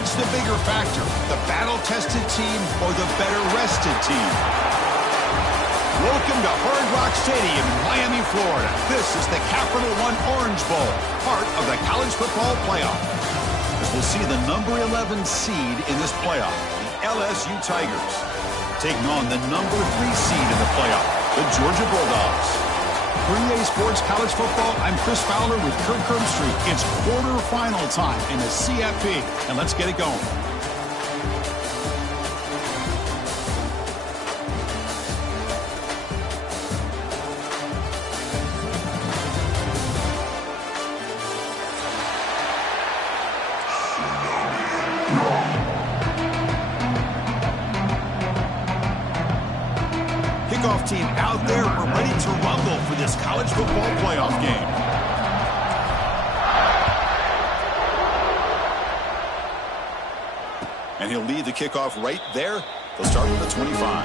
What's the bigger factor, the battle-tested team or the better-rested team? Welcome to Hard Rock Stadium in Miami, Florida. This is the Capital One Orange Bowl, part of the college football playoff. As we'll see the number 11 seed in this playoff, the LSU Tigers, taking on the number 3 seed in the playoff, the Georgia Bulldogs. For EA Sports College Football, I'm Chris Fowler with Kirk Herbstreit. It's quarterfinal time in the CFP, and let's get it going. Kickoff team out there. We're ready to rumble for this college football playoff game. And he'll lead the kickoff right there. They'll start with the 25.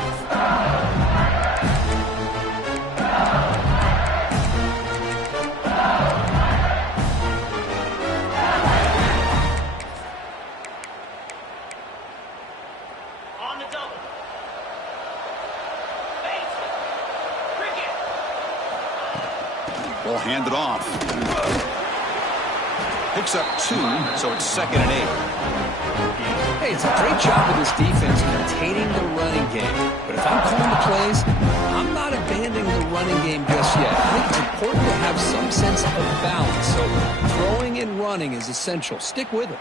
Ball handed off. Picks up 2, so it's 2nd and 8. Hey, it's a great job of this defense maintaining the running game. But if I'm calling the plays, I'm not abandoning the running game just yet. I think it's important to have some sense of balance. So throwing and running is essential. Stick with it.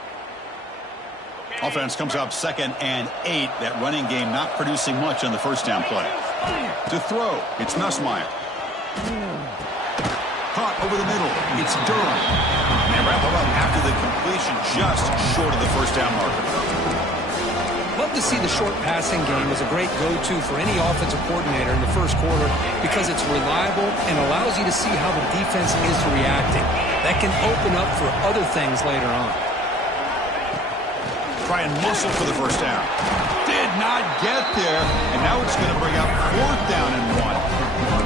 Offense comes up 2nd and 8. That running game not producing much on the first down play. To throw, it's Nussmeier. Caught over the middle. It's Durham. And wrap him up after the completion, just short of the first down marker. Love to see the short passing game as a great go-to for any offensive coordinator in the first quarter because it's reliable and allows you to see how the defense is reacting. That can open up for other things later on. Try and muscle for the first down. Did not get there, and now it's going to bring up 4th down and 1.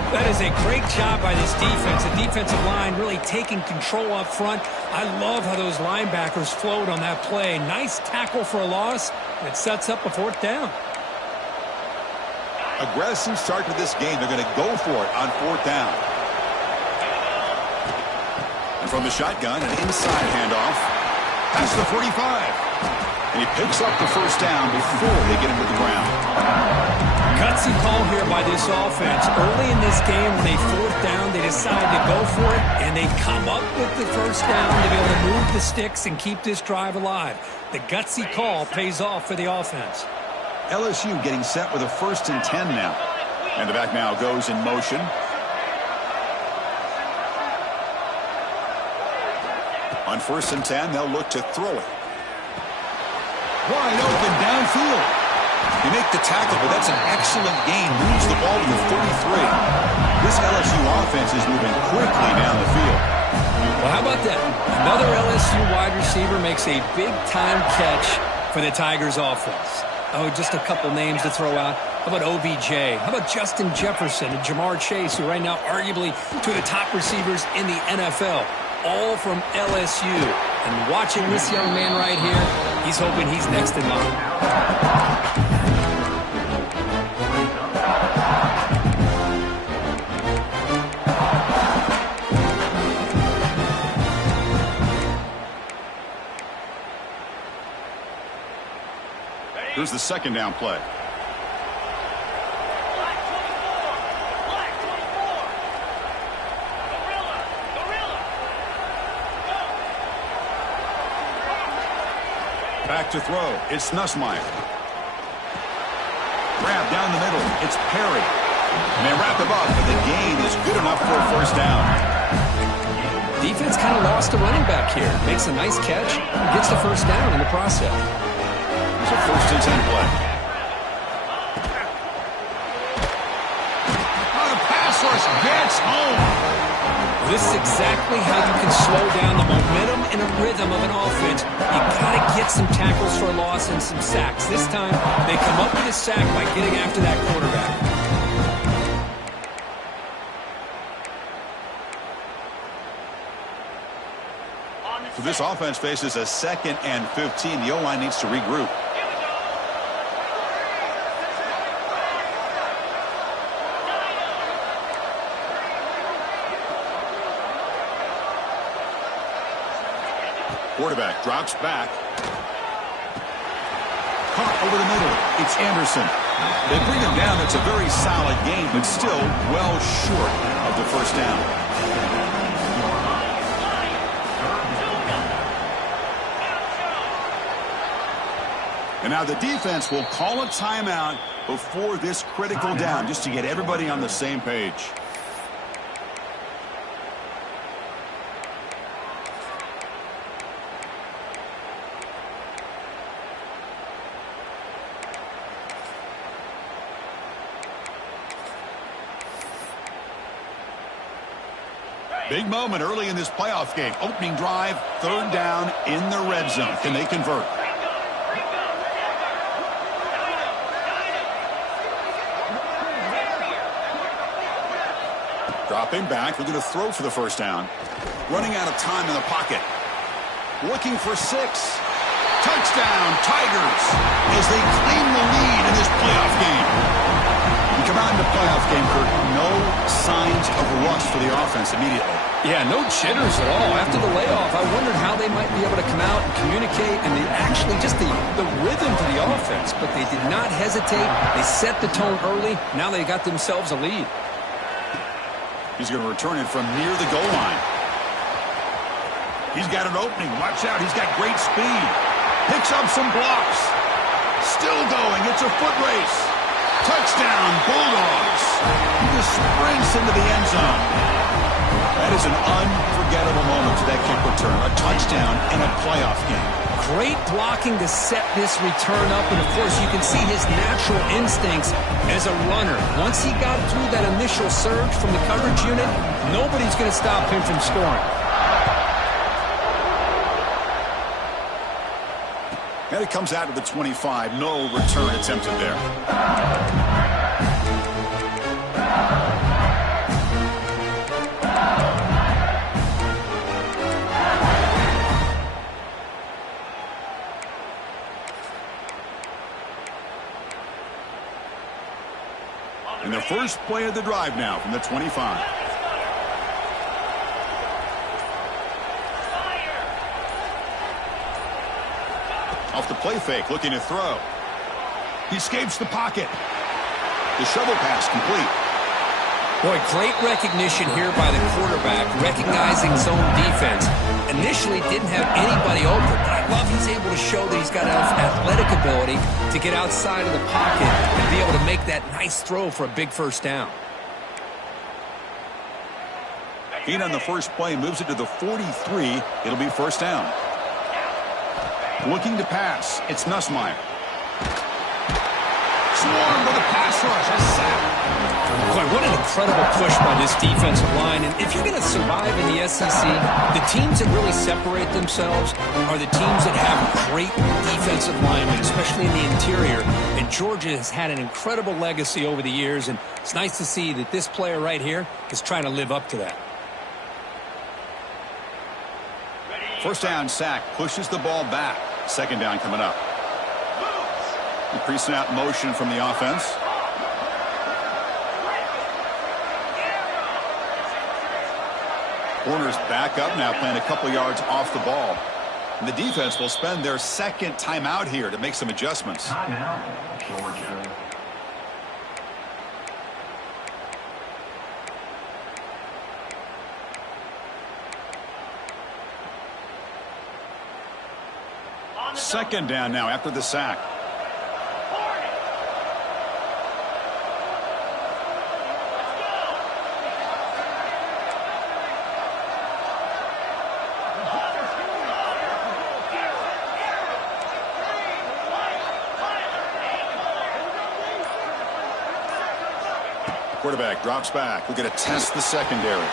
That is a great job by this defense. The defensive line really taking control up front. I love how those linebackers flowed on that play. Nice tackle for a loss. It sets up a 4th down. Aggressive start to this game. They're going to go for it on 4th down. And from the shotgun, an inside handoff. Past the 45. And he picks up the first down before they get him to the ground. Gutsy call here by this offense. Early in this game, when they 4th down, they decide to go for it, and they come up with the first down to be able to move the sticks and keep this drive alive. The gutsy call pays off for the offense. LSU getting set with a 1st and 10 now. And the back now goes in motion. On 1st and 10, they'll look to throw it. Wide open downfield. You make the tackle, but that's an excellent gain. Moves the ball to the 33. This LSU offense is moving quickly down the field. Well, how about that? Another LSU wide receiver makes a big-time catch for the Tigers offense. Oh, just a couple names to throw out. How about OBJ? How about Justin Jefferson and Jamar Chase, who right now arguably two of the top receivers in the NFL, all from LSU. And watching this young man right here, he's hoping he's next in line. Here's the 2nd down play. Back to throw. It's Nussmeier. Grab down the middle. It's Perry. And they wrap him up, but the gain is good enough for a 1st down. Defense kind of lost a running back here. Makes a nice catch. Gets the 1st down in the process. It's a 1st and 10 play. Oh, the pass rush gets home. This is exactly how you can slow down the momentum and a rhythm of an offense. You got to get some tackles for a loss and some sacks. This time, they come up with a sack by getting after that quarterback. this offense faces a 2nd and 15, the O-line needs to regroup. Quarterback drops back. Caught over the middle. It's Anderson. They bring him down. It's a very solid game, but still well short of the first down. And now the defense will call a timeout before this critical down, just to get everybody on the same page. Big moment early in this playoff game. Opening drive, 3rd down in the red zone. Can they convert? Dropping back. Looking to throw for the first down. Running out of time in the pocket. Looking for 6. Touchdown, Tigers, as they claim the lead in this playoff game. We come out in the playoff game, Kurt, no signs of rust for the offense immediately. Yeah, no jitters at all. After the layoff, I wondered how they might be able to come out and communicate, and they actually just the rhythm to the offense, but they did not hesitate. They set the tone early. Now they got themselves a lead. He's going to return it from near the goal line. He's got an opening. Watch out. He's got great speed. Picks up some blocks. Still going. It's a foot race. Touchdown, Bulldogs. He just sprints into the end zone. That is an unforgettable moment for that kick return. A touchdown in a playoff game. Great blocking to set this return up, and of course you can see his natural instincts as a runner. Once he got through that initial surge from the coverage unit, nobody's going to stop him from scoring. And it comes out to the 25. No return attempted there. And the first play of the drive now from the 25. Off the play fake, looking to throw. He escapes the pocket. The shovel pass complete. Boy, great recognition here by the quarterback, recognizing zone defense. Initially didn't have anybody open, but I love he's able to show that he's got enough athletic ability to get outside of the pocket and be able to make that nice throw for a big first down. Feet on the first play, moves it to the 43. It'll be first down. Looking to pass. It's Nussmeier. Swarmed with a pass rush. A sack. Boy, what an incredible push by this defensive line. And if you're going to survive in the SEC, the teams that really separate themselves are the teams that have great defensive linemen, especially in the interior. And Georgia has had an incredible legacy over the years, and it's nice to see that this player right here is trying to live up to that. First down sack, pushes the ball back. Second down coming up. The pre-snap motion from the offense. Corners back up now, playing a couple yards off the ball. And the defense will spend their second timeout here to make some adjustments. Georgia. Second down now after the sack. Quarterback drops back. We're going to test the secondary.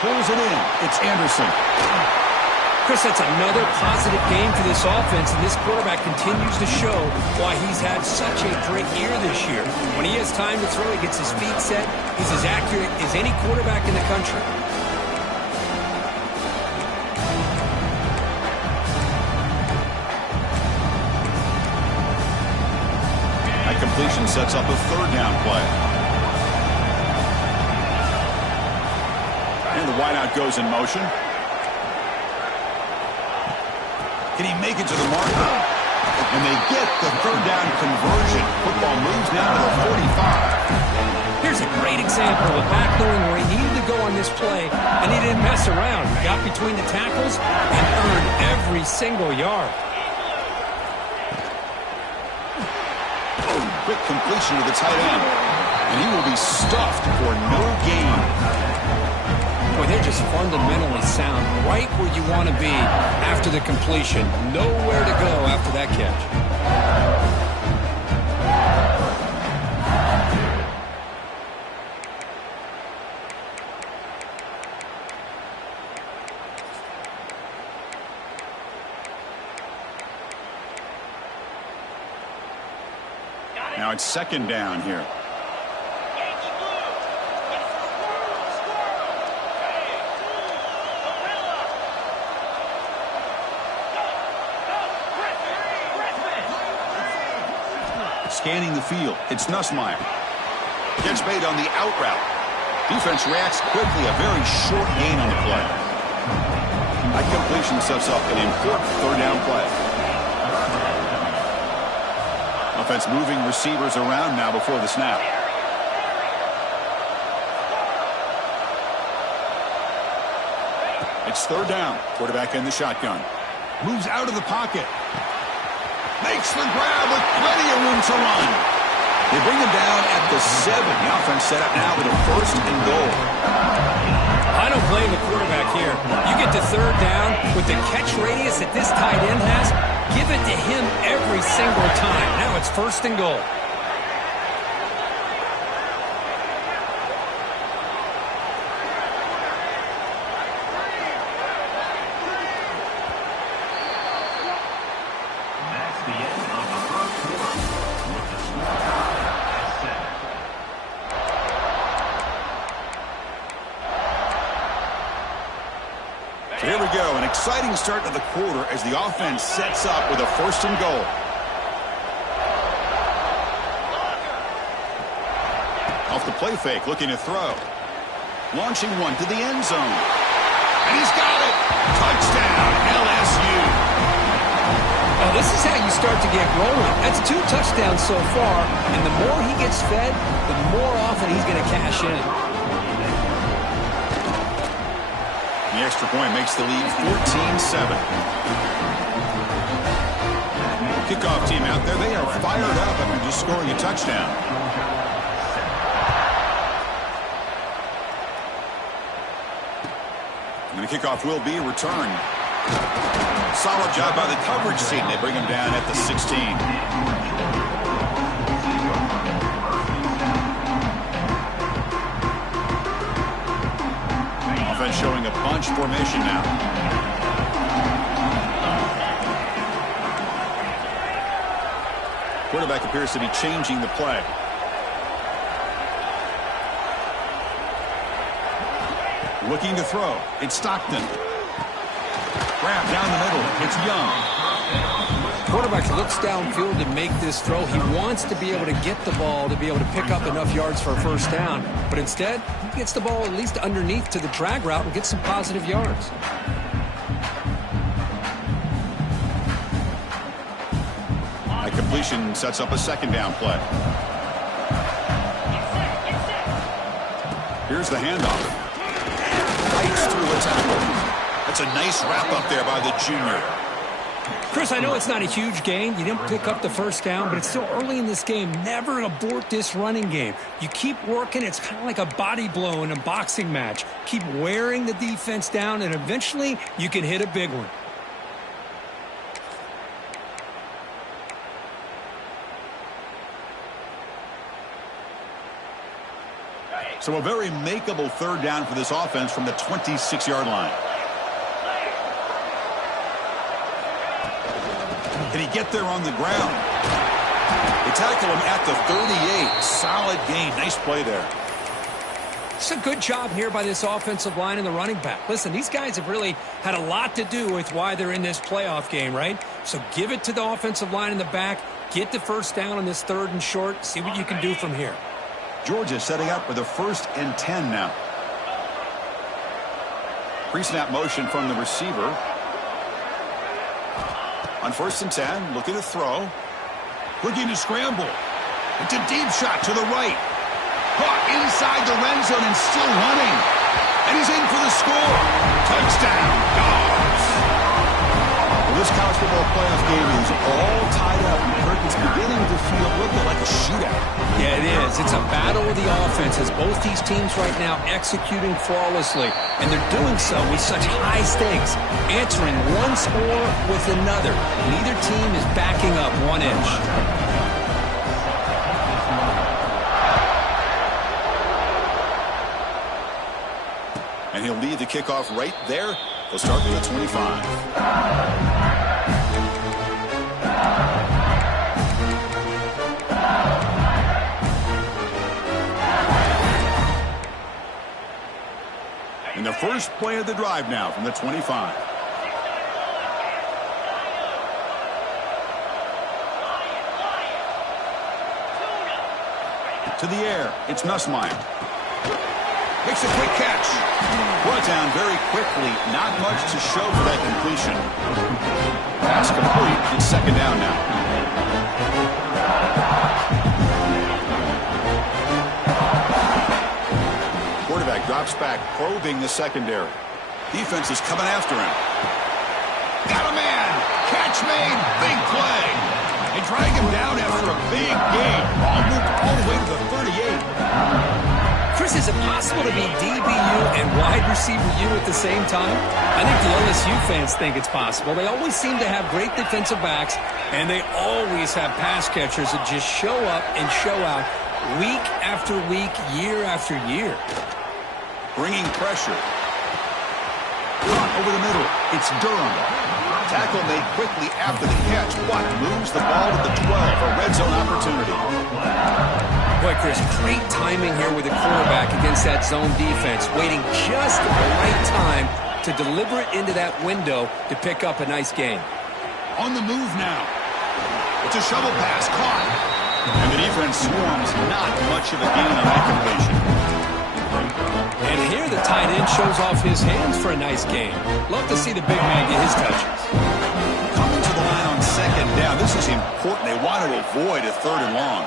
Pulls it in. It's Anderson. Chris, that's another positive game for this offense, and this quarterback continues to show why he's had such a great year this year. When he has time to throw, he gets his feet set. He's as accurate as any quarterback in the country. That completion sets up a third down play. And the wideout goes in motion. Can he make it to the mark? And they get the third down conversion. Football moves now to the 45. Here's a great example of back knowing where he needed to go on this play, and he didn't mess around. He got between the tackles and earned every single yard. Quick completion to the tight end. And he will be stuffed for no gain. Boy, they're just fundamentally sound, right where you want to be after the completion. Nowhere to go after that catch. Now it's second down here. Scanning the field, it's Nussmeier. Gets made on the out route. Defense reacts quickly, a very short gain on the play. That completion sets up an important third down play. Offense moving receivers around now before the snap. It's third down. Quarterback in the shotgun. Moves out of the pocket. Makes the grab with plenty of room to run. They bring him down at the 7. The offense set up now with a first and goal. I don't blame the quarterback here. You get to third down with the catch radius that this tight end has, give it to him every single time. Now it's first and goal. So here we go, an exciting start to the quarter as the offense sets up with a first and goal. Off the play fake, looking to throw. Launching one to the end zone. And he's got it! Touchdown, LSU! Oh, this is how you start to get rolling. That's 2 touchdowns so far, and the more he gets fed, the more often he's going to cash in. The extra point makes the lead 14-7. Kickoff team out there, they are fired up after just scoring a touchdown. And the kickoff will be returned. Solid job by the coverage team. They bring him down at the 16. Showing a bunch formation now. Quarterback appears to be changing the play. Looking to throw. It's Stockton. Grab down the middle. It's Young. Quarterback looks downfield to make this throw. He wants to be able to get the ball to be able to pick up enough yards for a first down. But instead, he gets the ball at least underneath to the drag route and gets some positive yards. A completion sets up a second down play. Here's the handoff. Fights through a tackle. That's a nice wrap up there by the junior. Chris, I know it's not a huge gain. You didn't pick up the first down, but it's still early in this game. Never abort this running game. You keep working. It's kind of like a body blow in a boxing match. Keep wearing the defense down, and eventually you can hit a big one. So a very makeable third down for this offense from the 26-yard line. Can he get there on the ground? They tackle him at the 38. Solid gain. Nice play there. It's a good job here by this offensive line and the running back. Listen, these guys have really had a lot to do with why they're in this playoff game, right? So give it to the offensive line in the back. Get the first down on this 3rd and short. See what you can do from here. Georgia setting up for the 1st and 10 now. Pre-snap motion from the receiver. On 1st and 10, looking to throw. Looking to scramble. It's a deep shot to the right. Caught inside the red zone and still running. And he's in for the score. Touchdown, Dogs. Well, this college football playoff game is all tied up. Kirk, it's beginning to feel a little bit like a shootout. Yeah, it is. It's a battle of the offenses. Both these teams right now executing flawlessly. And they're doing so with such high stakes. Answering one score with another. Neither team is backing up 1 inch. And he'll lead the kickoff right there. They'll start with the 25. And the first play of the drive now from the 25. To the air, it's Nussmeier. Makes a quick catch. Brought down very quickly. Not much to show for that completion. Pass complete. It's 2nd down now. Quarterback drops back, probing the secondary. Defense is coming after him. Got a man. Catch made. Big play. They drag him down after a big gain. Ball moved all the way to the 38. Chris, is it possible to be DBU and wide receiver U at the same time? I think the LSU fans think it's possible. They always seem to have great defensive backs, and they always have pass catchers that just show up and show out week after week, year after year. Bringing pressure. Over the middle. It's Durham. Tackle made quickly after the catch, but moves the ball to the 12. A red zone opportunity. Boy, Chris, great timing here with the quarterback against that zone defense, waiting just at the right time to deliver it into that window to pick up a nice gain. On the move now. It's a shovel pass caught. And the defense swarms. Not much of a gain on that completion. And here the tight end shows off his hands for a nice gain. Love to see the big man get his touches. Coming to the line on 2nd down. This is important. They want to avoid a 3rd and long.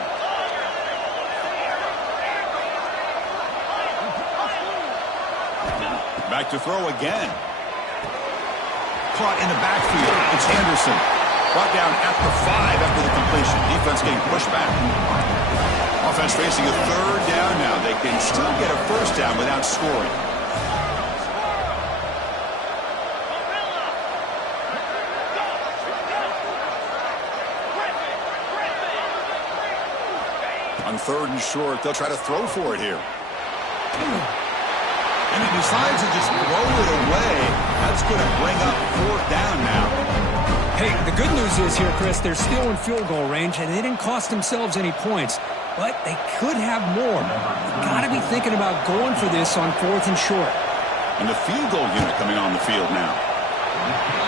Back to throw again. Caught in the backfield. It's Anderson. Brought down at the 5 after the completion. Defense getting pushed back. Offense facing a 3rd down now. They can still get a 1st down without scoring. On 3rd and short, they'll try to throw for it here. And he decides to just throw it away. That's going to bring up 4th down now. Hey, the good news is here, Chris, they're still in field goal range, and they didn't cost themselves any points. But they could have more. You've got to be thinking about going for this on 4th and short. And the field goal unit coming on the field now.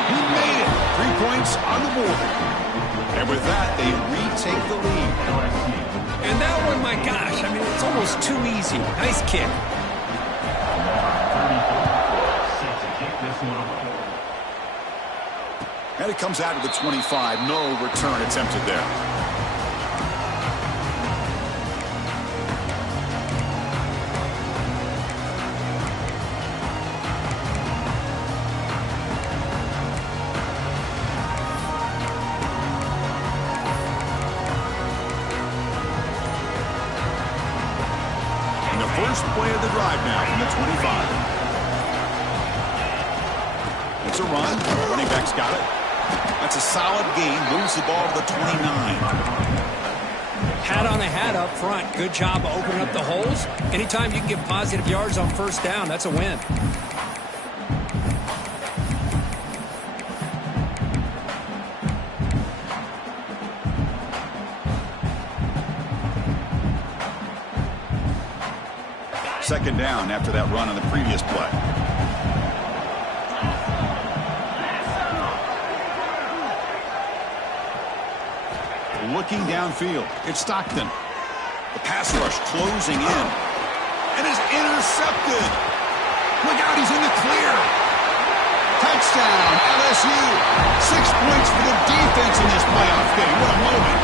He made it. 3 points on the board. And with that, they retake the lead. And that one, my gosh, I mean, it's almost too easy. Nice kick. And it comes out to the 25. No return attempted there. And the first play of the drive now from the 25. It's a run. Running back's got it. That's a solid gain. Moves the ball to the 29. Hat on a hat up front. Good job opening up the holes. Anytime you can get positive yards on 1st down, that's a win. Second down after that run on the previous play. looking downfield. It's Stockton. The pass rush closing in. And is intercepted. Look out, he's in the clear. Touchdown, LSU. 6 points for the defense in this playoff game. What a moment.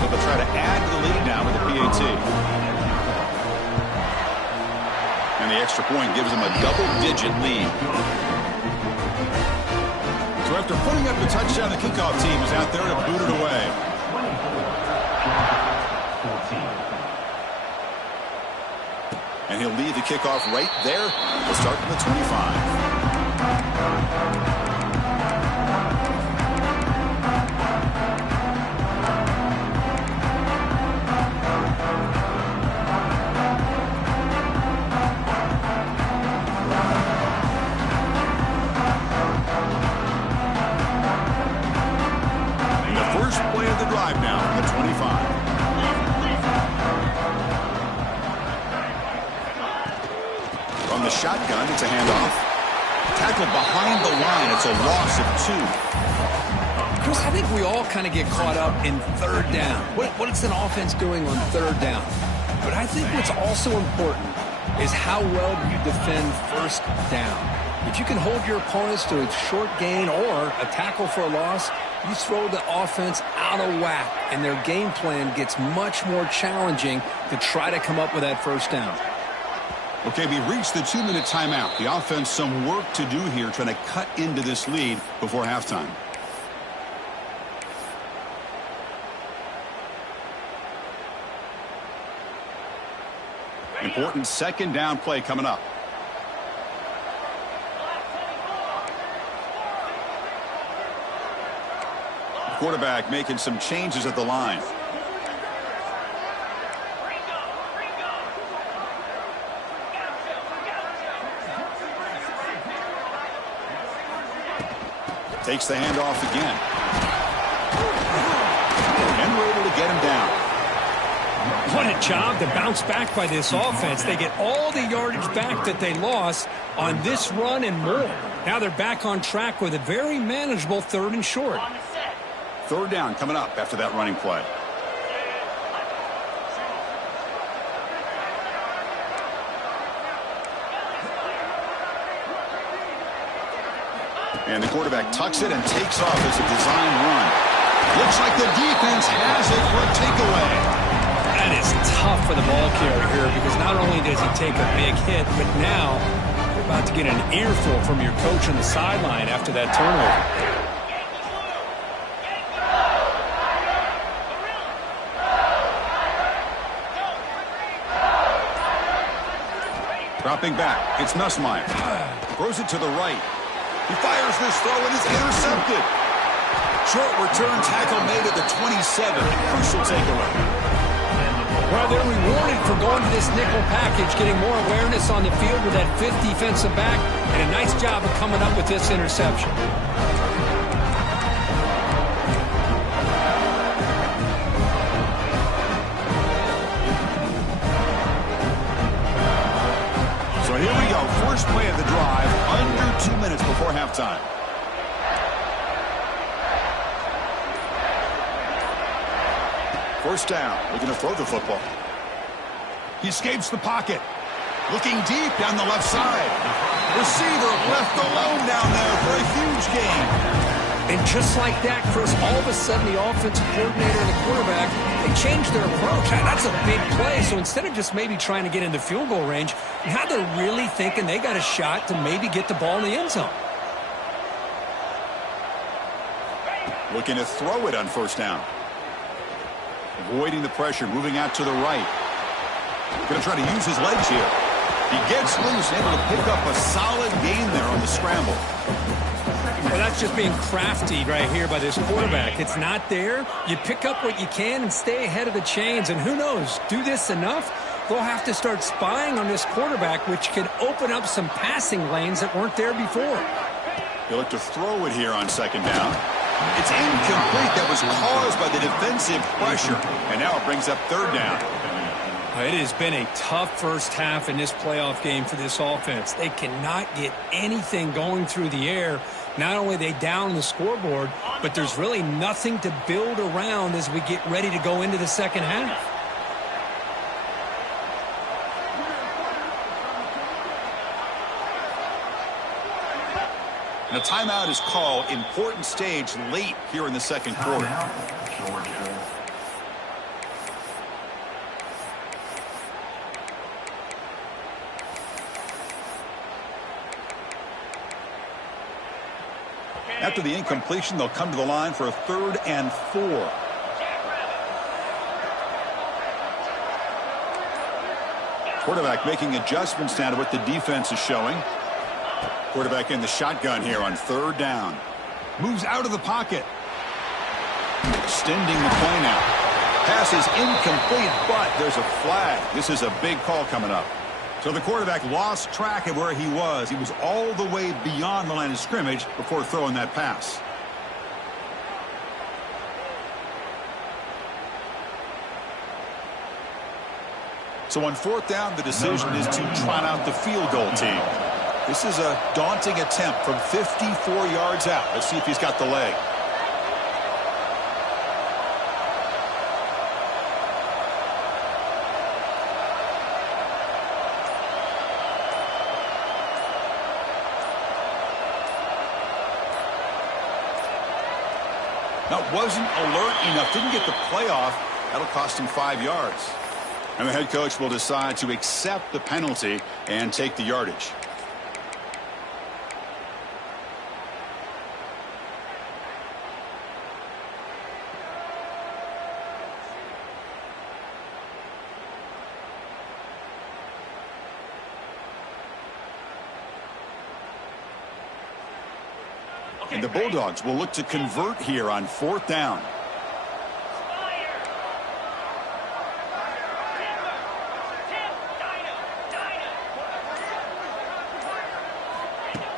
So they'll try to add to the lead now with the PAT. And the extra point gives them a double-digit lead. So after putting up the touchdown, the kickoff team is out there to boot it away. And he'll leave the kickoff right there. We'll start from the 25. From the shotgun, it's a handoff. Tackled behind the line. It's a loss of 2. Chris, I think we all kind of get caught up in third down. What is an offense doing on third down? But I think what's also important is how well you defend first down. If you can hold your opponents to a short gain or a tackle for a loss, you throw the offense out of whack, and their game plan gets much more challenging to try to come up with that first down. Okay, we reached the 2-minute timeout. The offense some work to do here trying to cut into this lead before halftime. Important second down play coming up. Quarterback making some changes at the line. Takes the handoff again. And we're able to get him down. What a job to bounce back by this offense. They get all the yardage back that they lost on this run and more. Now they're back on track with a very manageable 3rd and short. Third down coming up after that running play. And the quarterback tucks it and takes off as a design run. Looks like the defense has it for a takeaway. That is tough for the ball carrier here because not only does he take a big hit, but now you're about to get an earful from your coach on the sideline after that turnover. Dropping back, it's Nussmeier. Throws it to the right. He fires this throw and is intercepted. Short return tackle made at the 27. Crucial takeaway. Well, they're rewarded for going to this nickel package, getting more awareness on the field with that 5th defensive back, and a nice job of coming up with this interception. So here we go. First play of the drive, under 2 minutes before halftime. First down. Looking to throw the football. He escapes the pocket. Looking deep down the left side. Receiver left alone down there for a huge gain. And just like that, Chris, all of a sudden the offensive coordinator and the quarterback, they changed their approach. That's a big play. So instead of just maybe trying to get into field goal range, now they're really thinking they got a shot to maybe get the ball in the end zone. Looking to throw it on first down. Avoiding the pressure, moving out to the right. Going to try to use his legs here. He gets loose, able to pick up a solid gain there on the scramble. Well, that's just being crafty right here by this quarterback. It's not there. You pick up what you can and stay ahead of the chains. And who knows, do this enough, they'll have to start spying on this quarterback, which can open up some passing lanes that weren't there before. He'll look to throw it here on second down. It's incomplete. That was caused by the defensive pressure. And now it brings up third down. It has been a tough first half in this playoff game for this offense. They cannot get anything going through the air. Not only are they down the scoreboard, but there's really nothing to build around as we get ready to go into the second half. And a timeout is called. Important stage late here in the second quarter. After the incompletion, they'll come to the line for a 3rd and 4. Quarterback making adjustments now to what the defense is showing. Quarterback in the shotgun here on 3rd down. Moves out of the pocket. Extending the play now. Pass is incomplete, but there's a flag. This is a big call coming up. So the quarterback lost track of where he was. He was all the way beyond the line of scrimmage before throwing that pass. So on 4th down, the decision is to trot out the field goal team. This is a daunting attempt from 54 yards out. Let's see if he's got the leg. That wasn't alert enough. Didn't get the playoff. That'll cost him 5 yards. And the head coach will decide to accept the penalty and take the yardage. And the Bulldogs will look to convert here on 4th down.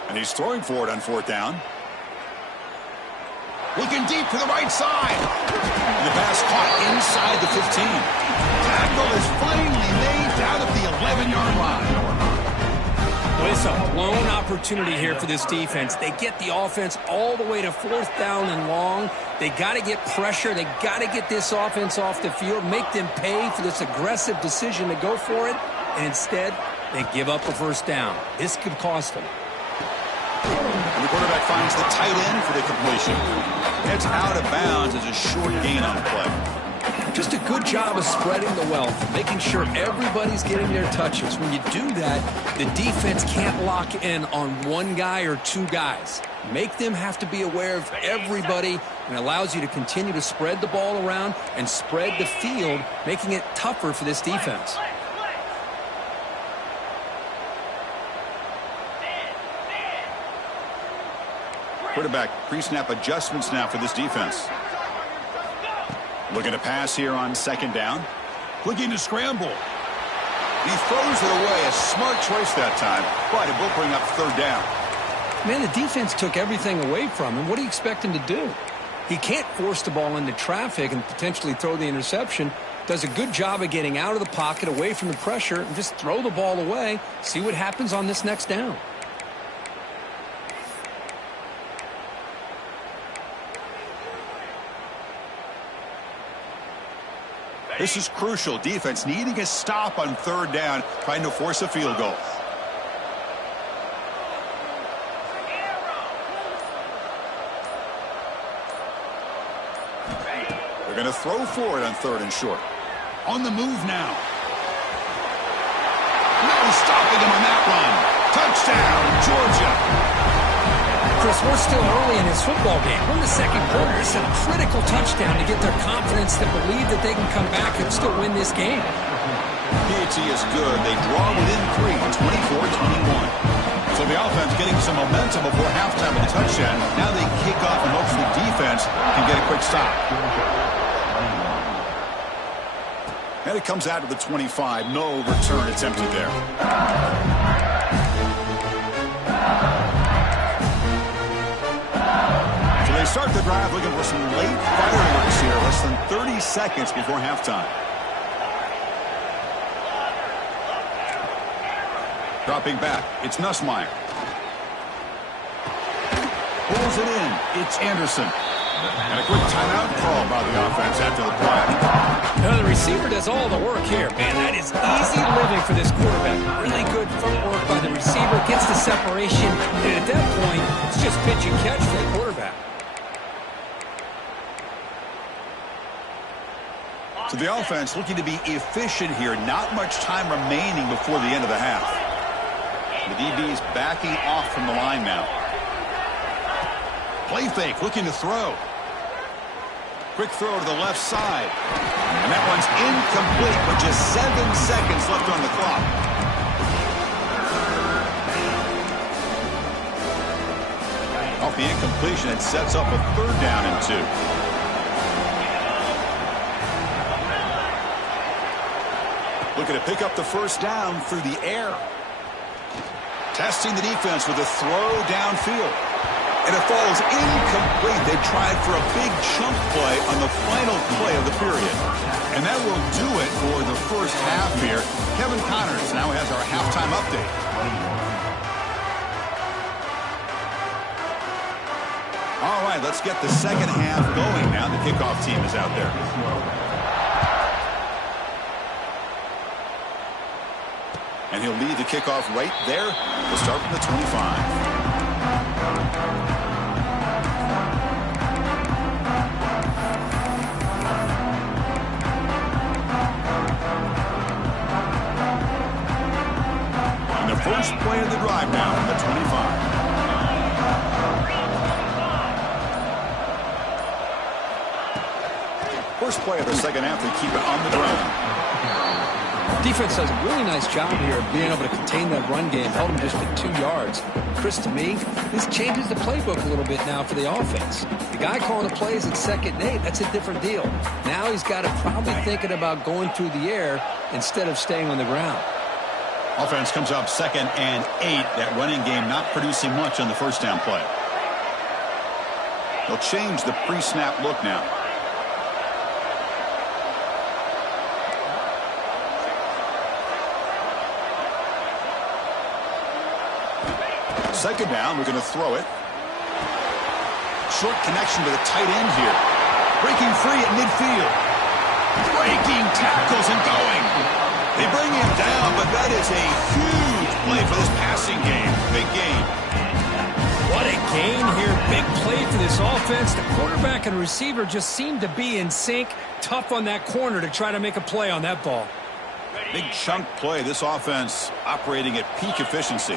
And he's throwing for it on 4th down. Looking deep to the right side. And the pass caught inside the 15. Tackle is finally made out of the 11-yard line. Well, it's a blown opportunity here for this defense. They get the offense all the way to 4th down and long. They got to get pressure. They got to get this offense off the field, make them pay for this aggressive decision to go for it, and instead they give up a 1st down. This could cost them. And the quarterback finds the tight end for the completion. Heads out of bounds as a short gain on the play. Just a good job of spreading the wealth, making sure everybody's getting their touches. When you do that, the defense can't lock in on one guy or 2 guys. Make them have to be aware of everybody, and allows you to continue to spread the ball around and spread the field, making it tougher for this defense. Quarterback pre-snap adjustments now for this defense. Looking to pass here on 2nd down. Looking to scramble. He throws it away. A smart choice that time, but it will bring up 3rd down. Man, the defense took everything away from him. What do you expect him to do? He can't force the ball into traffic and potentially throw the interception. Does a good job of getting out of the pocket, away from the pressure, and just throw the ball away. See what happens on this next down. This is crucial. Defense needing a stop on 3rd down, trying to force a field goal. They're going to throw for it on 3rd and short. On the move now. No stopping him on that run. Touchdown, Georgia. Chris, we're still early in this football game. We're in the second quarter. It's a critical touchdown to get their confidence to believe that they can come back and still win this game. PAT is good. They draw within 3, 24-21. So the offense getting some momentum before halftime with a touchdown. Now they kick off in hopes the defense can get a quick stop. And it comes out of the 25. No return attempted there. They start the drive looking for some late fireworks here. Less than 30 seconds before halftime. Dropping back, it's Nussmeier. Pulls it in, it's Anderson. And a quick timeout call by the offense after the play. The receiver does all the work here. Man, that is easy living for this quarterback. Really good footwork by the receiver, gets the separation, and at that point, it's just pitch and catch for the quarterback. So the offense looking to be efficient here. Not much time remaining before the end of the half. The DB's backing off from the line now. Play fake, looking to throw. Quick throw to the left side. And that one's incomplete with just 7 seconds left on the clock. Off the incompletion, it sets up a 3rd down and 2. Looking to pick up the 1st down through the air. Testing the defense with a throw downfield. And it falls incomplete. They tried for a big chunk play on the final play of the period. And that will do it for the first half here. Kevin Connors now has our halftime update. All right, let's get the second half going now. The kickoff team is out there. And he'll lead the kickoff right there. We'll start from the 25. And the first play of the drive now from the 25. First play of the second half, they keep it on the ground. Defense does a really nice job here of being able to contain that run game, held him just at 2 yards. Chris, to me, this changes the playbook a little bit now for the offense. The guy calling the plays at 2nd and 8, that's a different deal. Now he's got to probably thinking about going through the air instead of staying on the ground. Offense comes up 2nd and 8. That running game not producing much on the 1st down play. They'll change the pre-snap look now. Second down, we're going to throw it. Short connection to the tight end here. Breaking free at midfield. Breaking tackles and going. They bring him down, but that is a huge play for this passing game. Big gain. What a gain here. Big play for this offense. The quarterback and receiver just seem to be in sync. Tough on that corner to try to make a play on that ball. Big chunk play. This offense operating at peak efficiency.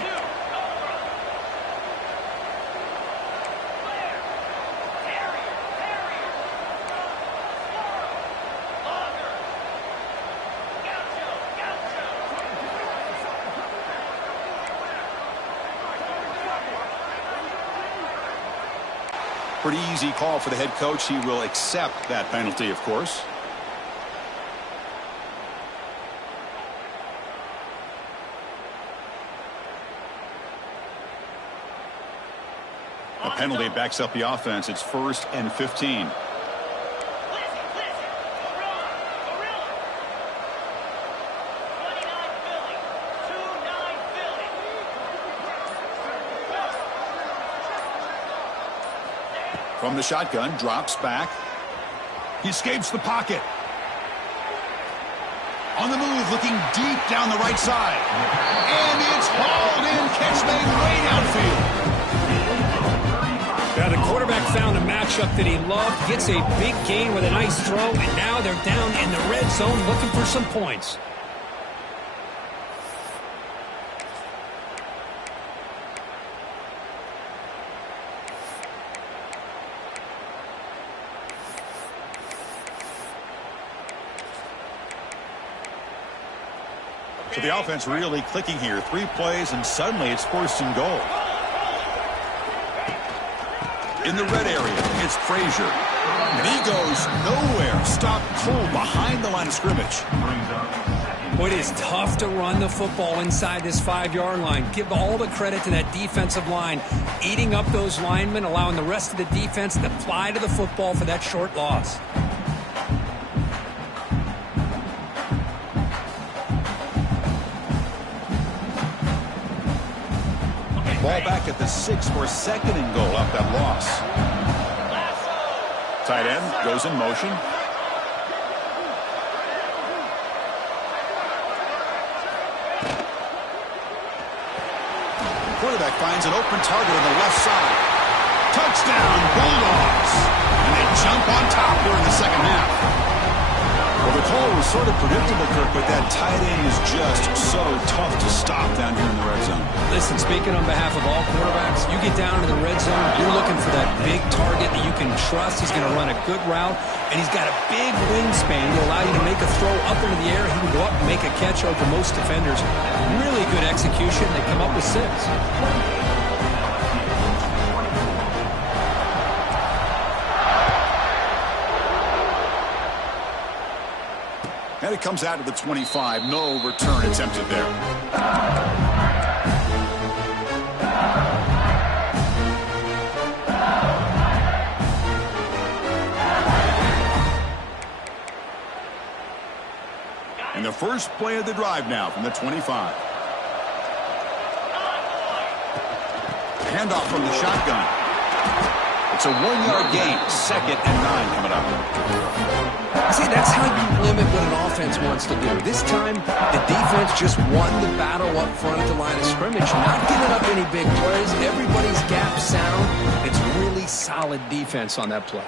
Pretty easy call for the head coach. He will accept that penalty, of course. A penalty backs up the offense. It's 1st and 15. From the shotgun, drops back. He escapes the pocket. On the move, looking deep down the right side. And it's hauled in, catch made way downfield. Yeah, the quarterback found a matchup that he loved, gets a big gain with a nice throw, and now they're down in the red zone looking for some points. So the offense really clicking here. 3 plays, and suddenly it's 1st and goal. In the red area, it's Frazier. And he goes nowhere. Stopped cold behind the line of scrimmage. Boy, it is tough to run the football inside this 5-yard line. Give all the credit to that defensive line. Eating up those linemen, allowing the rest of the defense to fly to the football for that short loss. Ball back at the 6 for 2nd and goal off that loss. Tight end goes in motion. Quarterback finds an open target on the left side. Touchdown, Bulldogs! And they jump on top here in the second half. Well, the call was sort of predictable, Kirk, but that tight end is just so tough to stop down here in the red zone. Listen, speaking on behalf of all quarterbacks, you get down to the red zone, you're looking for that big target that you can trust. He's going to run a good route, and he's got a big wingspan to allow you to make a throw up into the air. He can go up and make a catch over most defenders. Really good execution. They come up with 6. And it comes out to the 25. No return attempted there. And the first play of the drive now from the 25. Handoff from the shotgun. It's a 1-yard gain. 2nd and 9 coming up. See, that's how you limit what an offense wants to do. This time, the defense just won the battle up front at the line of scrimmage, not giving up any big plays. Everybody's gap sound. It's really solid defense on that play.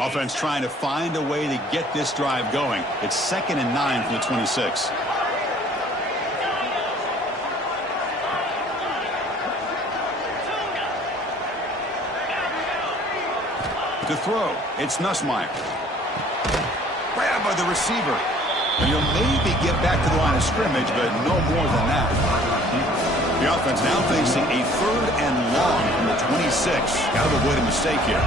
Offense trying to find a way to get this drive going. It's 2nd and 9 from the 26. To throw, it's Nussmeier. Grabbed by the receiver. And you'll maybe get back to the line of scrimmage, but no more than that. The offense now facing a 3rd and long from the 26. Got to avoid a mistake here.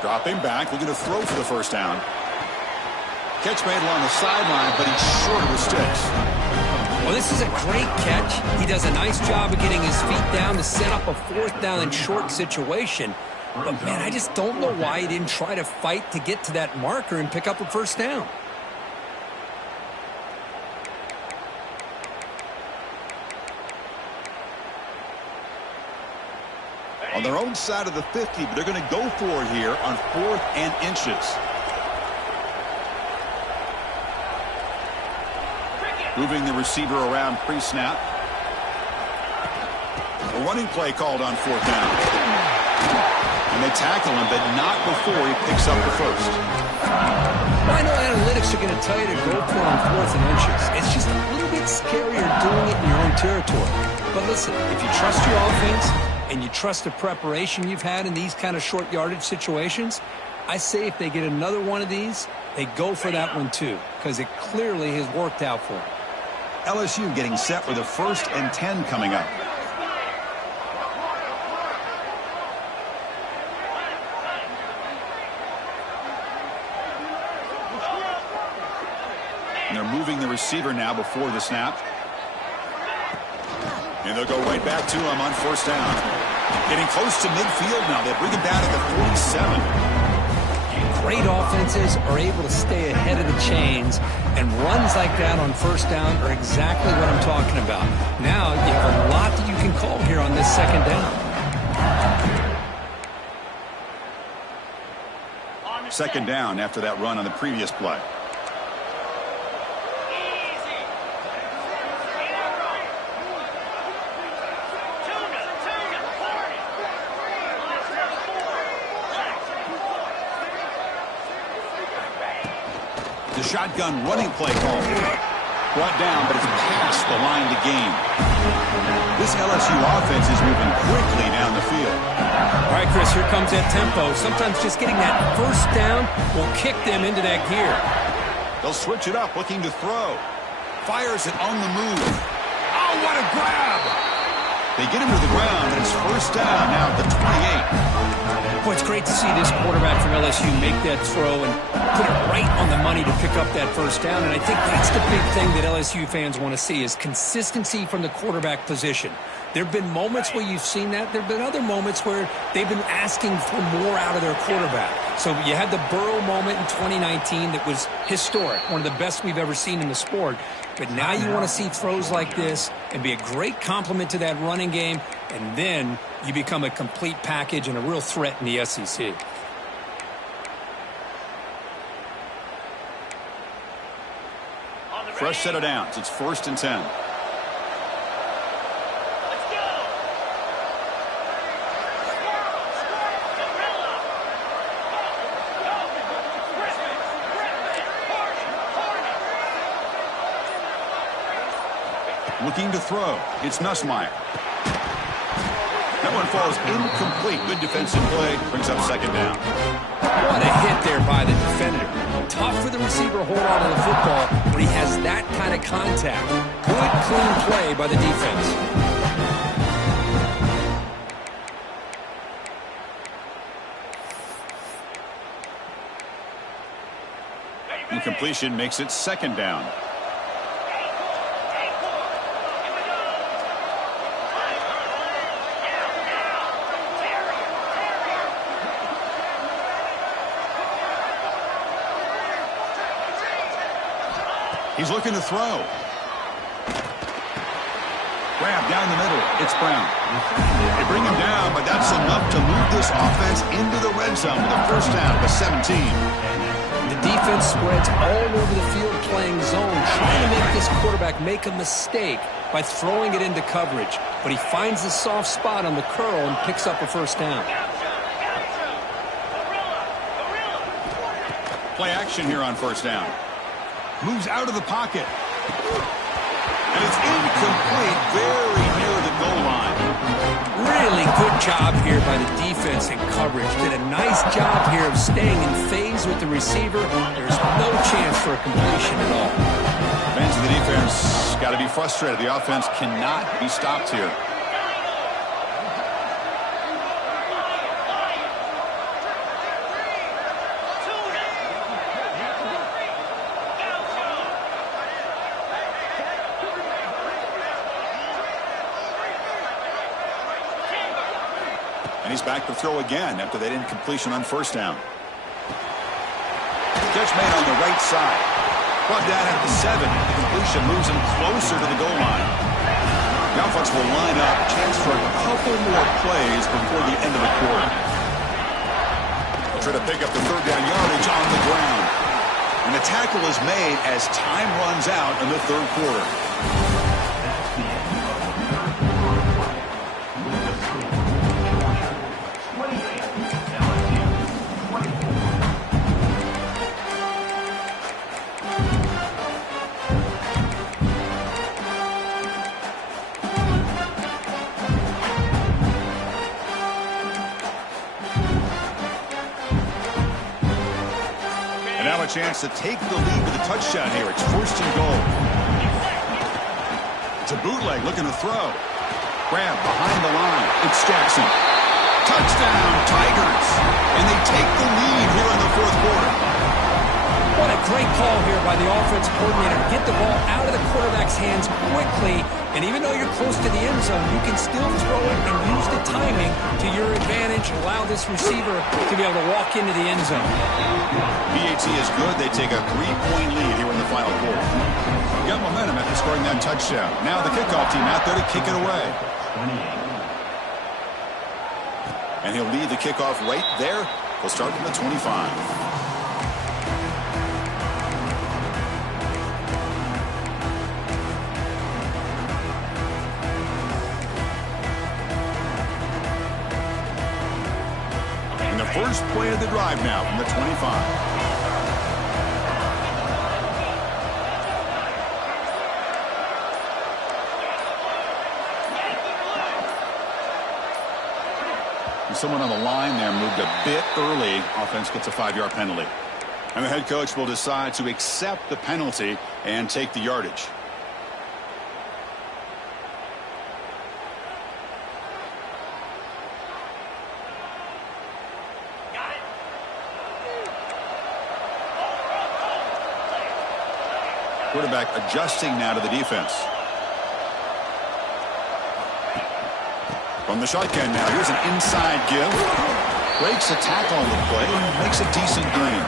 Dropping back, looking to throw for the first down. Catch made along the sideline, but he's short of the sticks. Well, this is a great catch. He does a nice job of getting his feet down to set up a 4th down and short situation. But, man, I just don't know why he didn't try to fight to get to that marker and pick up a first down. On their own side of the 50, but they're going to go for it here on 4th and inches. Moving the receiver around pre-snap. A running play called on 4th down. And they tackle him, but not before he picks up the first. Well, I know analytics are going to tell you to go for it on 4th and inches. It's just a little bit scarier doing it in your own territory. But listen, if you trust your offense and you trust the preparation you've had in these kind of short yardage situations, I say if they get another one of these, they go for that one too, because it clearly has worked out for them. LSU getting set for the 1st and 10 coming up. And they're moving the receiver now before the snap. And they'll go right back to him on 1st down. Getting close to midfield now. They bring him down at the 47. Great offenses are able to stay ahead of the chains, and runs like that on 1st down are exactly what I'm talking about. Now you have a lot that you can call here on this 2nd down. 2nd down after that run on the previous play. The shotgun running play call. Brought down, but it's past the line to gain. This LSU offense is moving quickly down the field. All right, Chris, here comes that tempo. Sometimes just getting that 1st down will kick them into that gear. They'll switch it up, looking to throw. Fires it on the move. Oh, what a grab! They get him to the ground, and it's 1st down now at the 28. Boy, it's great to see this quarterback from LSU make that throw and put it right on the money to pick up that first down. And I think that's the big thing that LSU fans want to see is consistency from the quarterback position. There have been moments where you've seen that. There have been other moments where they've been asking for more out of their quarterback. So you had the Burrow moment in 2019 that was historic, one of the best we've ever seen in the sport. But now you want to see throws like this and be a great complement to that running game, and then you become a complete package and a real threat in the SEC. Fresh set of downs. It's 1st and 10. Looking to throw. It's Nussmeier. That one falls incomplete. Good defensive play. Brings up 2nd down. What a hit there by the defender. Tough for the receiver to hold on to the football when he has that kind of contact. Good, clean play by the defense. Incompletion makes it 2nd down. He's looking to throw. Grab down the middle. It's Brown. They bring him down, but that's enough to move this offense into the red zone with a first down of 17. The defense spreads all over the field playing zone, trying to make this quarterback make a mistake by throwing it into coverage. But he finds the soft spot on the curl and picks up a first down. Play action here on first down. Moves out of the pocket. And it's incomplete, very near the goal line. Really good job here by the defense in coverage. Did a nice job here of staying in phase with the receiver. There's no chance for a completion at all. Fans of the defense got to be frustrated. The offense cannot be stopped here. And he's back to throw again after that incompletion on first down. Catch made on the right side. Brought down at the 7. The completion moves him closer to the goal line. The offense will line up. Chance for a couple more plays before the end of the quarter. They'll try to pick up the 3rd down yardage on the ground. And the tackle is made as time runs out in the 3rd quarter. A chance to take the lead with a touchdown here. It's 1st and goal. It's a bootleg looking to throw. Grab behind the line. It's Jackson. Touchdown, Tigers. And they take the lead here in the 4th quarter. What a great call here by the offensive coordinator to get the ball out of the quarterback's hands quickly. And even though you're close to the end zone, you can still throw it and use the timing to your advantage. Allow this receiver to be able to walk into the end zone. PAT is good. They take a 3-point lead here in the final quarter. Got momentum after scoring that touchdown. Now the kickoff team out there to kick it away. And he'll lead the kickoff right there. He'll start from the 25. First play of the drive now from the 25. And someone on the line there moved a bit early. Offense gets a 5-yard penalty. And the head coach will decide to accept the penalty and take the yardage. Quarterback adjusting now to the defense. From the shotgun now, here's an inside give. Breaks a tackle on the play and makes a decent gain.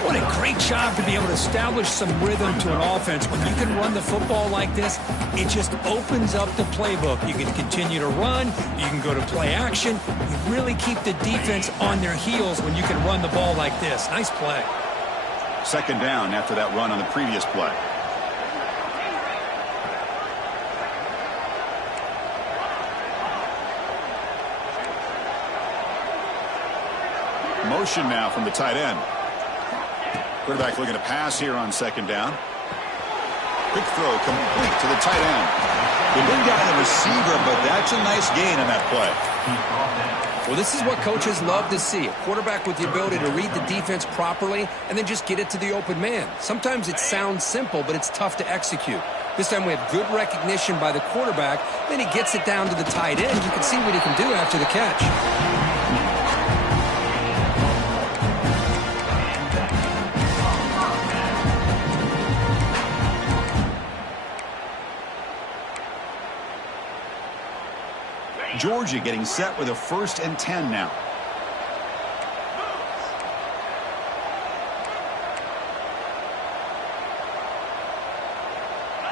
What a great job to be able to establish some rhythm to an offense. When you can run the football like this, it just opens up the playbook. You can continue to run. You can go to play action. You really keep the defense on their heels when you can run the ball like this. Nice play. Second down after that run on the previous play. Motion now from the tight end. Quarterback looking to pass here on second down. Quick throw complete to the tight end. They bring down the receiver, but that's a nice gain on that play. Well, this is what coaches love to see. A quarterback with the ability to read the defense properly and then just get it to the open man. Sometimes it sounds simple, but it's tough to execute. This time we have good recognition by the quarterback. Then he gets it down to the tight end. You can see what he can do after the catch. Georgia getting set with a 1st and 10 now.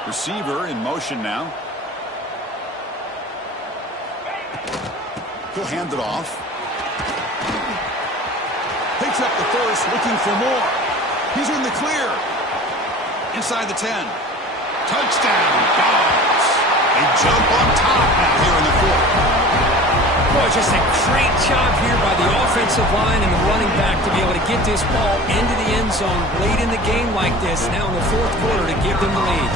Receiver in motion now. He'll hand it off. Picks up the first, looking for more. He's in the clear. Inside the 10. Touchdown, Dogs. They jump on top now here in the 4th. Boy, just a great job here by the offensive line and the running back to be able to get this ball into the end zone late in the game like this, now in the 4th quarter, to give them the lead.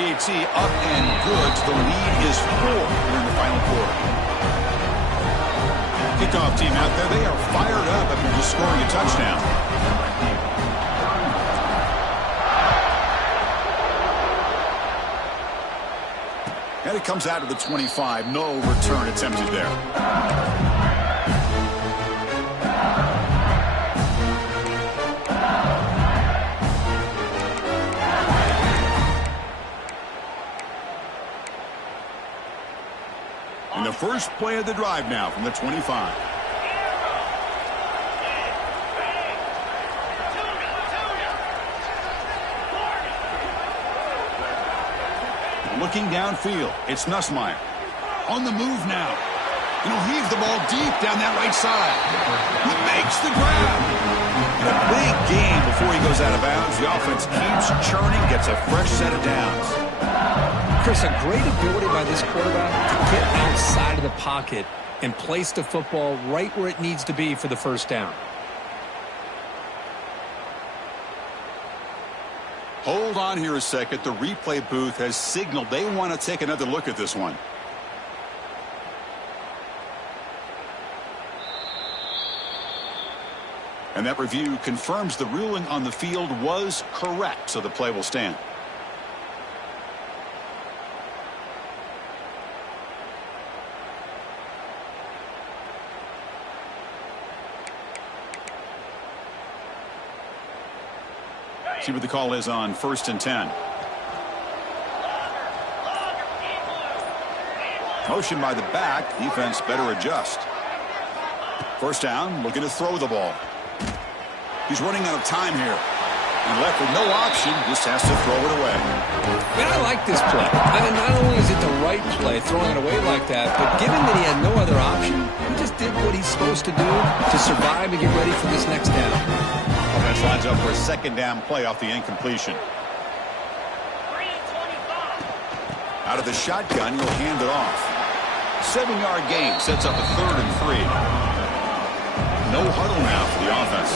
PAT up and good. The lead is 4 here in the final quarter. Kickoff team out there. They are fired up after just scoring a touchdown. And it comes out of the 25. No return attempted there. And the first play of the drive now from the 25. Looking downfield, it's Nussmeier. On the move now. And he'll heave the ball deep down that right side. He makes the grab. And a big gain before he goes out of bounds. The offense keeps churning, gets a fresh set of downs. Chris, a great ability by this quarterback to get outside of the pocket and place the football right where it needs to be for the first down. Hold on here a second. The replay booth has signaled they want to take another look at this one. And that review confirms the ruling on the field was correct, so the play will stand. See what the call is on 1st and 10. Motion by the back. Defense better adjust. First down, looking to throw the ball. He's running out of time here. And left with no option, just has to throw it away. Man, I like this play. I mean, not only is it the right play, throwing it away like that, but given that he had no other option, he just did what he's supposed to do to survive and get ready for this next down. Offense lines up for a second down play off the incompletion. Out of the shotgun, he'll hand it off. 7-yard gain sets up a 3rd and 3. No huddle now for the offense.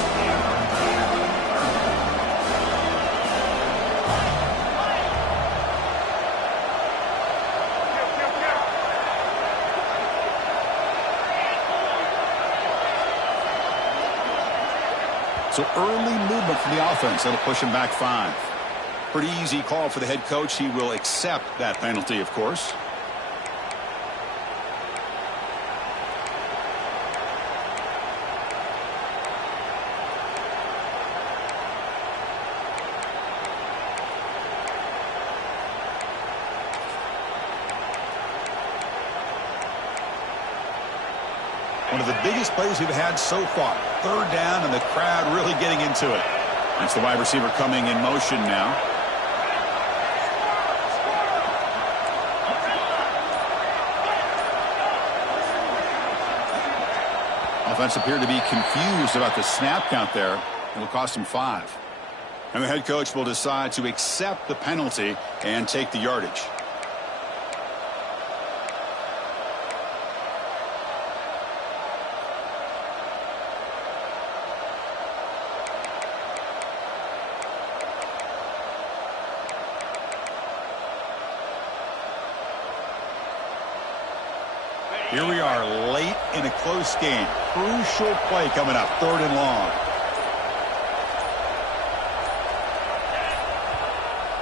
So early movement from the offense. That'll push him back 5. Pretty easy call for the head coach. He will accept that penalty, of course. One of the biggest plays we've had so far. Third down, and the crowd really getting into it. That's the wide receiver coming in motion now. Offense appeared to be confused about the snap count there. It'll cost him 5. And the head coach will decide to accept the penalty and take the yardage. Here we are late in a close game. Crucial play coming up, 3rd and long.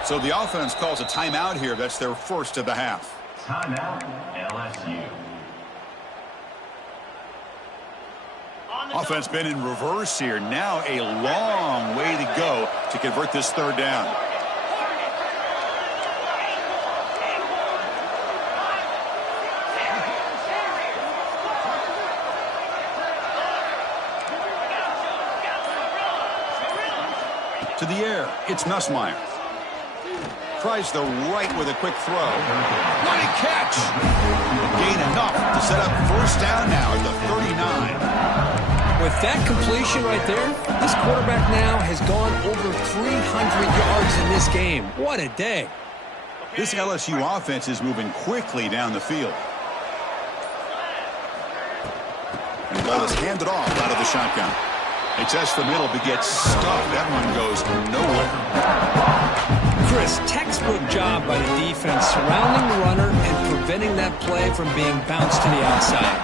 So the offense calls a timeout here. That's their first of the half. Timeout, LSU. Offense been in reverse here. Now a long way to go to convert this 3rd down. To the air, it's Nussmeier. Tries the right with a quick throw. What a catch! Gain enough to set up 1st down now at the 39. With that completion right there, this quarterback now has gone over 300 yards in this game. What a day. This LSU offense is moving quickly down the field. And the ball is handed off out of the shotgun. They test the middle, but gets stuffed. That one goes nowhere. Chris, textbook job by the defense surrounding the runner and preventing that play from being bounced to the outside.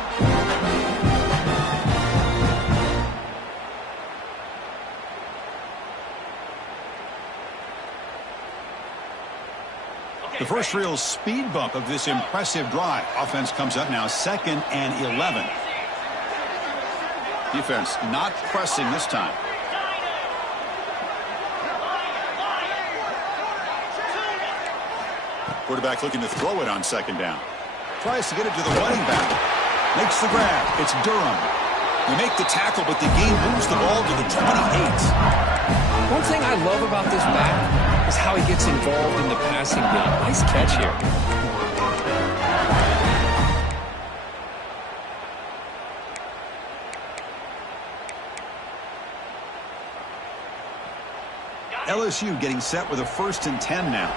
The first real speed bump of this impressive drive. Offense comes up now 2nd and 11. Defense not pressing this time. Quarterback looking to throw it on 2nd down. Tries to get it to the running back. Makes the grab. It's Durham. They make the tackle, but the game moves the ball to the 28. One thing I love about this back is how he gets involved in the passing game. Nice catch here. LSU getting set with a 1st and 10 now.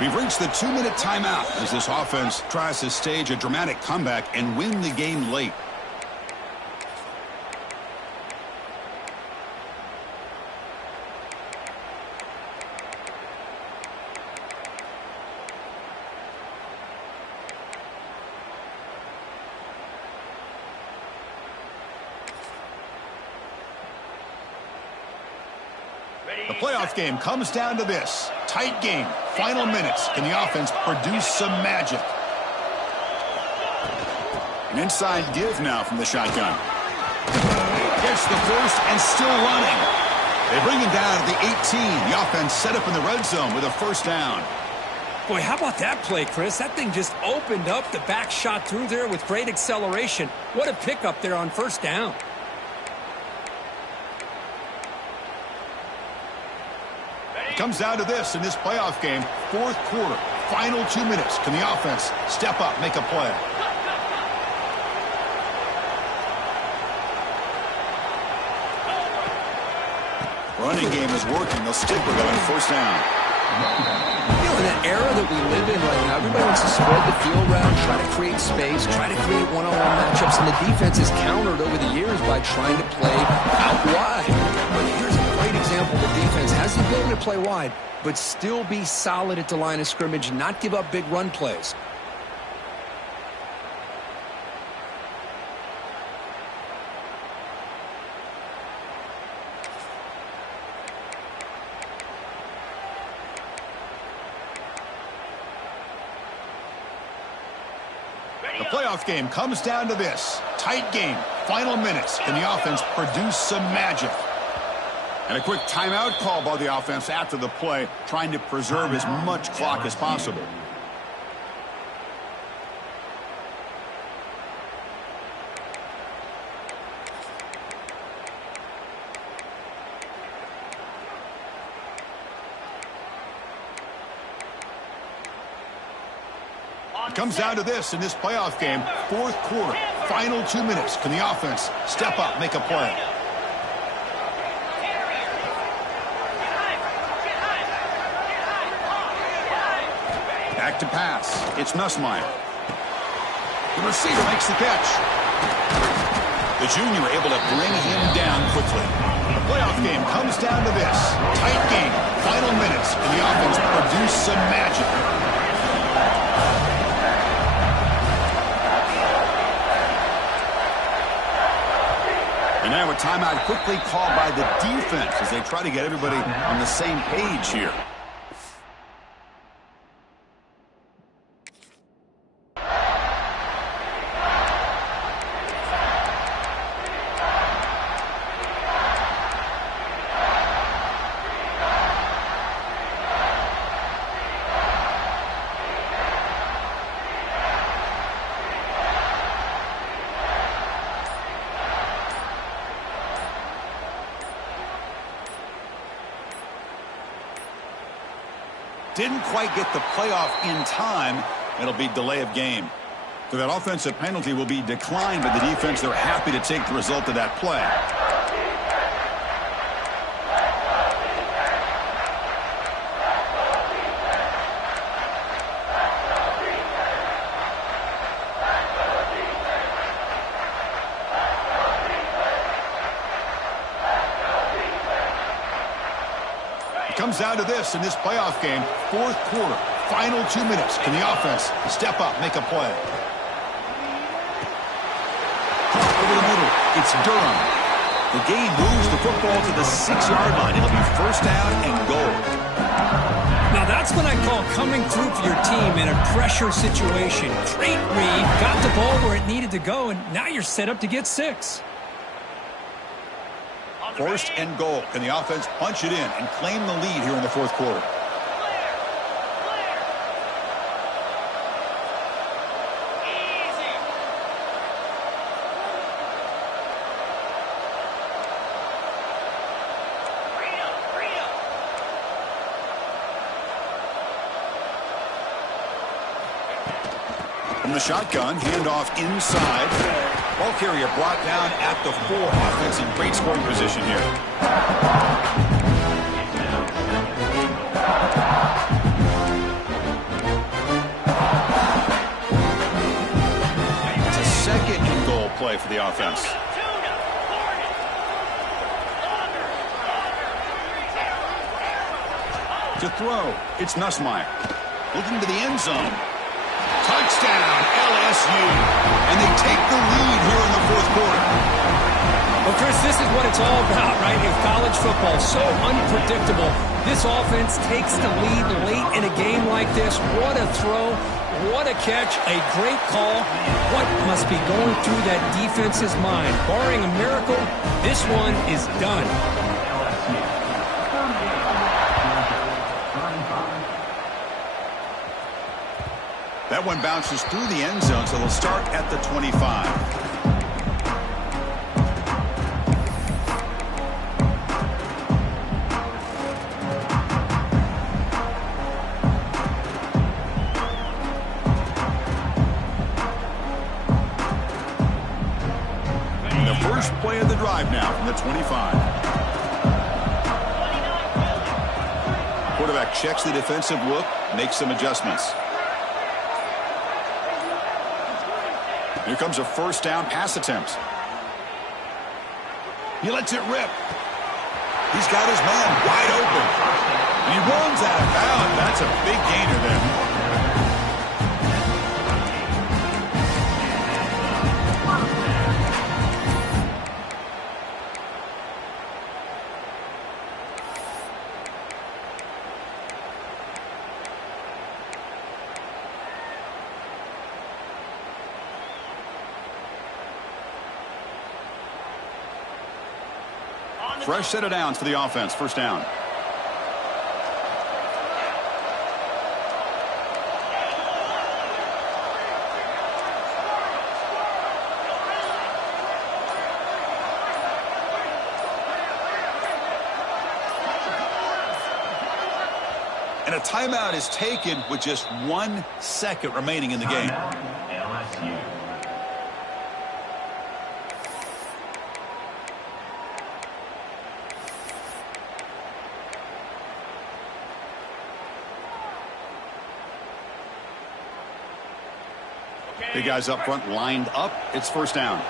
We've reached the 2-minute timeout as this offense tries to stage a dramatic comeback and win the game late. The playoff game comes down to this. Tight game. Final minutes. Can the offense produce some magic? An inside give now from the shotgun. Gets the first and still running. They bring him down to the 18. The offense set up in the red zone with a 1st down. Boy, how about that play, Chris? That thing just opened up. The back shot through there with great acceleration. What a pickup there on 1st down. Comes down to this in this playoff game. 4th quarter. Final 2 minutes. Can the offense step up, make a play? Running game is working. They'll stick with it on 1st down. You know, in that era that we live in right now, everybody wants to spread the field around, try to create space, try to create one-on-one matchups, and the defense is countered over the years by trying to play out wide. But here's a great example. The defense has the ability to play wide, but still be solid at the line of scrimmage, not give up big run plays. The playoff game comes down to this. Tight game. Final minutes. Can the offense produce some magic? And a quick timeout call by the offense after the play, trying to preserve as much clock as possible. It comes down to this in this playoff game, fourth quarter, final 2 minutes. Can the offense step up, make a play? Back to pass. It's Nussmeier. The receiver makes the catch. The junior able to bring him down quickly. The playoff game comes down to this. Tight game, final minutes, and the offense produce some magic. And now a timeout quickly called by the defense as they try to get everybody on the same page here. Didn't quite get the playoff in time. It'll be delay of game. So that offensive penalty will be declined by the defense. They're happy to take the result of that play. Comes down to this in this playoff game, fourth quarter, final 2 minutes. Can the offense step up, make a play? Over the middle, it's Durham. The game moves the football to the 6-yard line. It'll be first down and goal. Now that's what I call coming through for your team in a pressure situation. Great read, got the ball where it needed to go, and now you're set up to get 6. First and goal. Can the offense punch it in and claim the lead here in the fourth quarter? From the shotgun, handoff inside. Ball carrier brought down at the 4. Offense in great scoring position here. It's a second and goal play for the offense. To throw, it's Nussmeier. Looking to the end zone. Touchdown, LSU. And they take the lead here in the fourth quarter. Well, Chris, this is what it's all about, right? In college football, so unpredictable. This offense takes the lead late in a game like this. What a throw. What a catch. A great call. What must be going through that defense's mind? Barring a miracle, this one is done. That one bounces through the end zone, so they'll start at the 25. The first play of the drive now from the 25. Quarterback checks the defensive look, makes some adjustments. Here comes a first down pass attempt. He lets it rip. He's got his man wide open. And he runs out of bounds. That's a big gainer there. fresh set of downs for the offense. First down. And a timeout is taken with just 1 second remaining in the game. LSU. The guys up front lined up. It's first down.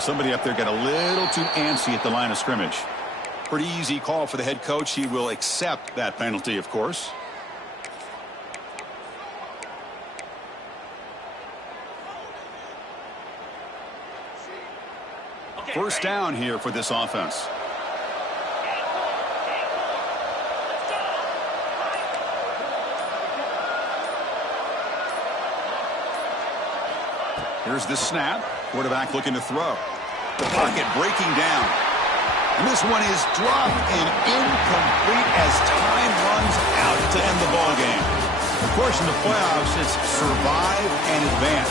Somebody up there got a little too antsy at the line of scrimmage. Pretty easy call for the head coach. He will accept that penalty, of course. First down here for this offense. Here's the snap. Quarterback looking to throw. The pocket breaking down. And this one is dropped and incomplete as time runs out to end the ball game. Of course, in the playoffs, it's survive and advance.